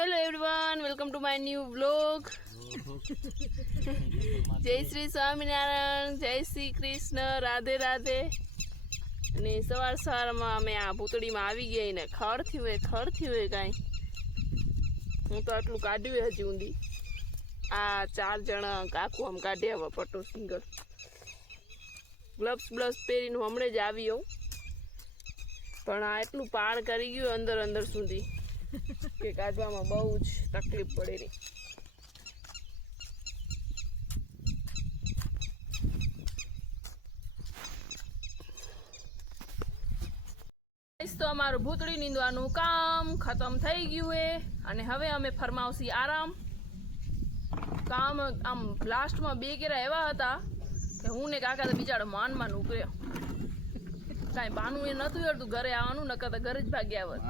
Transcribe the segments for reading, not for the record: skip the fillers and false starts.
Hello everyone, welcome to my new vlog. જય શ્રી સ્વામિનારાયણ, જય શ્રી કૃષ્ણ, રાધે રાધે. અને સવારમાં અમે આ ભૂતળીમાં આવી ગયા ને ખડ થયું હોય કાંઈ. હું તો આટલું કાઢ્યું હજી ઊંધી. આ 4 જણા કાકુ આમ કાઢ્યા હવે પટ્ટો સિંગલ. ગ્લવ્સ પહેરીને હમણાં જ આવી હોઉં, પણ આ એટલું પાર કરી ગયું અંદર સુધી કે કાઢવામાં બહુ જ તકલીફ પડે રહી. તો અમારું ભૂતળી નીંદવાનું કામ ખતમ થઈ ગયું છે અને હવે અમે ફરમાવશી આરામ. કામ આમ લાસ્ટમાં 2 કેરા એવા હતા કે હું ને કાકા તો બિચારો માનમાં ઉકર્યો. કાંઈ બાનું એ નતું યાર, તું ઘરે આવવાનું નકર તો ઘરે જ ભાગ્યા હોત.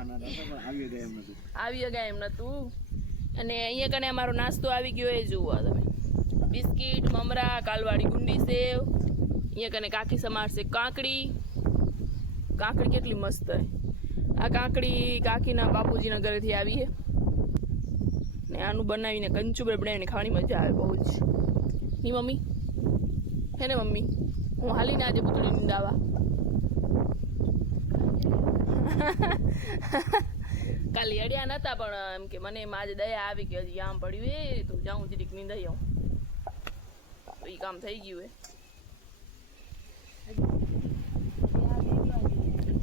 આવી ગયા એમ નતું. અને અહીંયા કને અમારો નાસ્તો આવી ગયો એ જુઓ તમે. બિસ્કીટ, મમરા, કાલવાળી ગુંડી સેવ. અહીંયા કને કાકી સમારશે કાકડી કેટલી મસ્ત હોય. આ કાકડી કાકીના બાપુજીના ઘરેથી આવી છે ને આનું બનાવીને કંચુબર બનાવીને ખાવાની મજા આવે બહુ જ. ની મમ્મી હે ને મમ્મી, હું હાલીને આજે ભૂતળી નીંદાવા. કાલે અડ્યા નતા પણ એમ કે મને એમ આજે દયા આવી કે હજી આમ પડ્યું એ તો જાઉં જરીક નીંદાઈ આવું, તો એ કામ થઈ ગયું હે.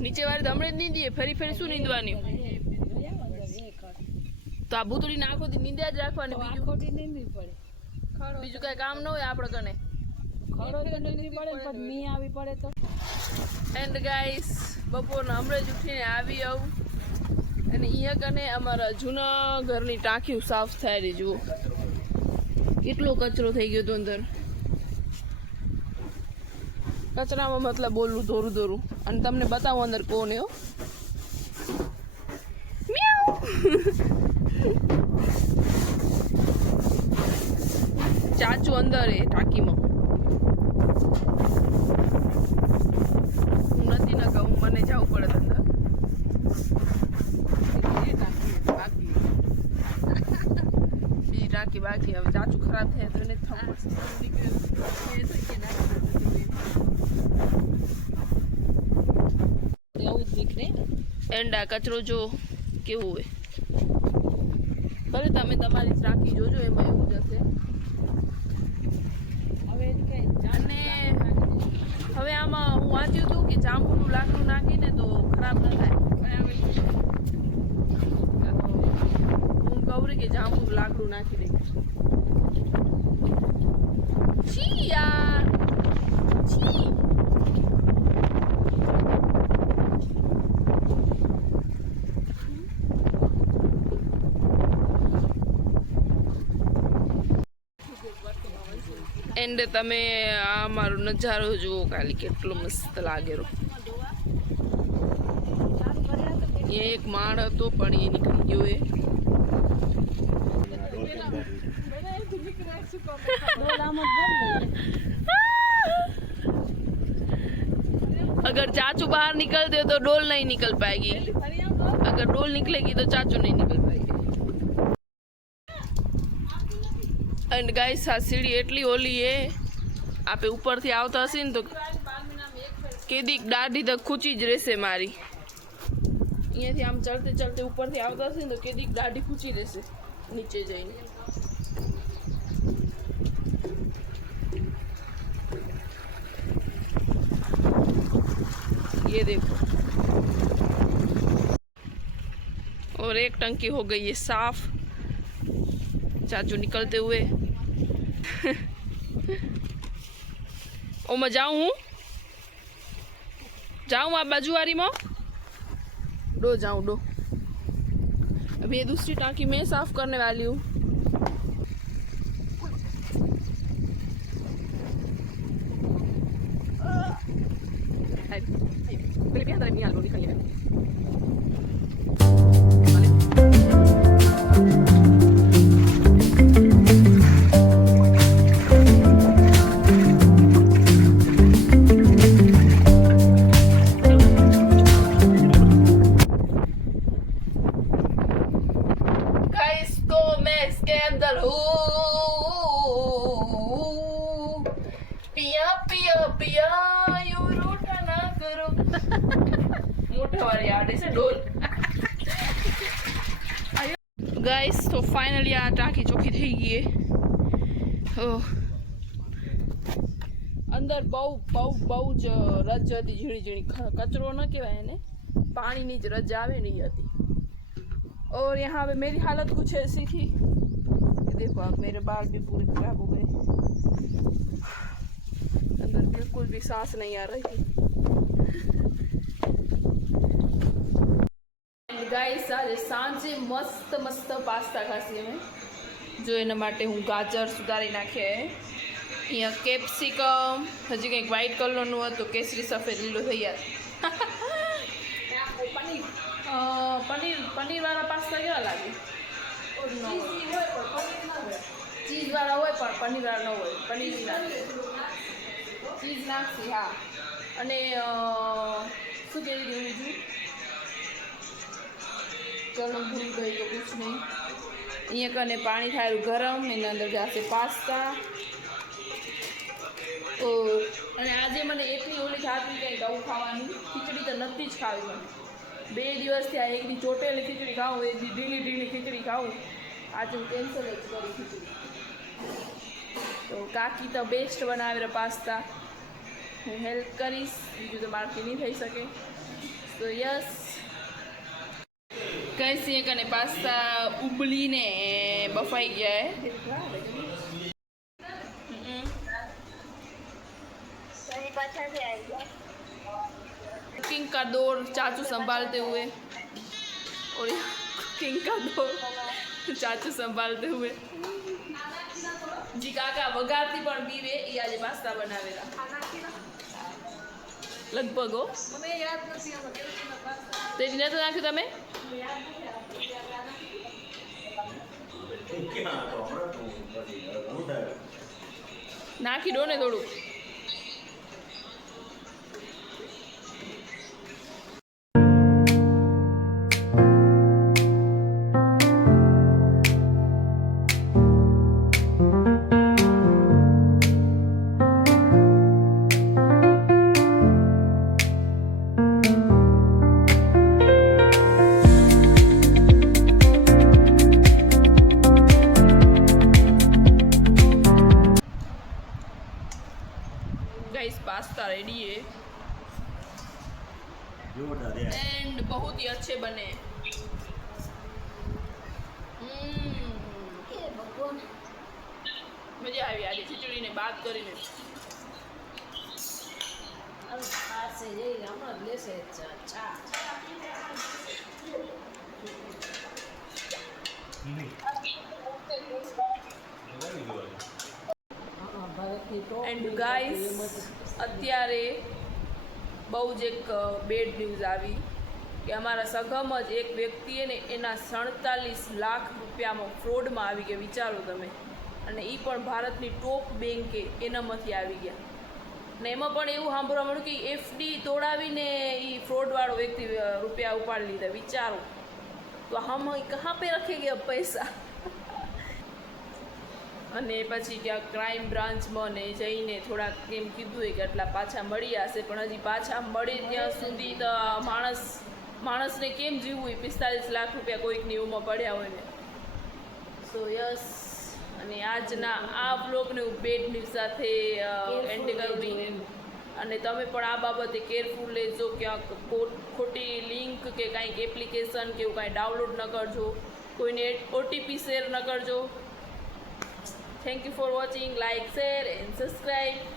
નીચે વાળી તો હમણાં જ નીંદીએ, ફરી શું નીંદવાની? તો આ ભૂતળી આખો નીંદ્યા જ રાખવાની, બીજું કઈ કામ ન હોય આપણે કને. એન્ડ ગાઈસ, બપોરના હમણાં જ ઉઠીને આવી આવું અને અહીંયા કને અમારા જૂના ઘરની ટાંકી સાફ થાય રહી. જુઓ કેટલો કચરો થઈ ગયો હતો અંદર. કચરામાં મતલબ બોલું દોરું અને તમને બતાવું અંદર કોને હો. ચાચુ અંદર એ ટાંકીમાં. હું નથી ના કહું, મને જવું પડે અંદર. બીજી ટાંકી બાકી. હવે ચાચુ ખરાબ થયા તો એને થવું પડશે. એન્ડ આ કચરો જો કેવું હોય. ભલે તમે તમારી ટાંકી જોજો, એમાં એવું જ હશે. અને હવે આમાં હું વાંચ્યું હતું કે જાંબુનું લાકડું નાખીને તો ખરાબ ન થાય. હું કહું કે જાંબુનું લાકડું નાખી દઈ. છી યાર, છી. એન્ડ તમે આ મારો નજારો જુઓ ખાલી, કેટલો મસ્ત લાગેલો. એ એક માળ હતો પણ એ નીકળી ગયો. अगर चाचू बाहर निकलते तो डोल नहीं निकल पाएगी, अगर डोल निकलेगी तो चाचू नहीं निकल पाएगी. एंड गाइस, आ सीढ़ी એટલી ઓલી હે, આપે ઉપરથી આવતા હશે ને તો કેદીક દાઢી તક ખૂચી જ રહેશે મારી. અહીંયાથી આમ ચડતે ઉપરથી આવતા હશે ને તો કેદીક દાઢી ખૂચી રહેશે નીચે જઈને. ये देखो, और एक टंकी हो गई है साफ. चाचू निकलते हुए. ओ मैं जाऊँ आ बाजू वाली में डो जाऊँ डो. अभी ये दूसरी टांकी मैं साफ करने वाली हूँ. સ્કેન્ડલ હો પિયા પિયા પિયા યુ રૂઠા ના કરો મોટા વાળી આડે છે ઢોલ ગાઈસ તો ફાઇનલી આ ટાંકી ચોખ્ખી થઈ ગઈ અંદર બહુ જ રજ હતી ઝીણી ઝીણી કચરો ન કહેવાય એને પાણીની જ રજ આવે नहीं હતી और यहाँ पे मेरी हालत कुछ ऐसी थी देखो आप मेरे बाल भी पूरे खराब हो गए अंदर बिल्कुल भी सांस नहीं आ रही थी गाइस आज सांजे मस्त मस्त पास्ता खासी અમે જો એના માટે હું ગાજર સુધારી નાખે અહીંયા કેપ્સિકમ હજી કંઈક વ્હાઈટ કલરનું હતું કેસરી સફેદ લીલો થઈ ગયા પનીરવાળા પાસ્તા કેવા લાગે ચીઝવાળા હોય પણ પનીરવાળા ન હોય પનીર નાખે ચીઝ નાખી હા અને શું કહેવી દઉં બીજું ચલો ભૂલ ગઈ તો કુછ નહીં અહીંયા કને પાણી થાય ગરમ એના અંદર જાશે પાસ્તા ઓ અને આજે મને એટલી ઓલી ખાતી કંઈ દવું ખાવાની ખીચડી તો નથી જ ખાવી મને 2 દિવસથી આ એકની ચોટેલી ખીચડી ખાઉં એકની ઢીલી ખીચડી ખાઉં આજે હું કેન્સલ જ કરી ખીચડી તો કાકી તો બેસ્ટ બનાવેલા પાસ્તા હું હેલ્પ કરીશ બીજું તો મારાથી નહીં થઈ શકે તો યસ कैसी कने पास्ता उबलीने बफाई गया है कुकिंग का दौर चाचू संभालते हुए और कुकिंग का दौर चाचू संभालते हुए जी काका वगारती पण बीवे ई आज पास्ता बनावेला लगभग हो મને યાદ નથી આમાં કેવું પાસ્તા તેની નતો નાખ્યું તમે નાખી દો ને થોડું पास्ता रेडी है एंड बहुत ही अच्छे बने मजा आई आज खिचड़ी ने बात करीने એન્ડ ગાઈસ અત્યારે બહુ જ એક બેડ ન્યૂઝ આવી કે અમારા સગમ જ એક વ્યક્તિએ ને એના 47 લાખ રૂપિયામાં ફ્રોડમાં આવી ગયા વિચારો તમે અને એ પણ ભારતની ટોપ બેંકે એનામાંથી આવી ગયા ને એમાં પણ એવું સાંભળવા મળ્યું કે એફડી તોડાવીને એ ફ્રોડવાળો વ્યક્તિ રૂપિયા ઉપાડી લીધા વિચારો તો હમ કહાં પે રખેંગે અબ પૈસા અને પછી ક્યાંક ક્રાઇમ બ્રાન્ચમાં ને જઈને થોડાક એમ કીધું હોય કે આટલા પાછા મળી હશે પણ હજી પાછા મળે ત્યાં સુધી તો માણસને કેમ જીવવું 45 લાખ રૂપિયા કોઈકની ઉંમર પડ્યા હોય ને સો યસ અને આજના આ બ્લોગને હું બેડ ન્યૂઝ સાથે એન્ડ કરું અને તમે પણ આ બાબતે કેરફુલ લેજો ક્યાંક ખોટી લિંક કે કાંઈક એપ્લિકેશન કે એવું કાંઈ ડાઉનલોડ ન કરજો કોઈને ઓટીપી શેર ન કરજો. Thank you for watching. Like, share and subscribe.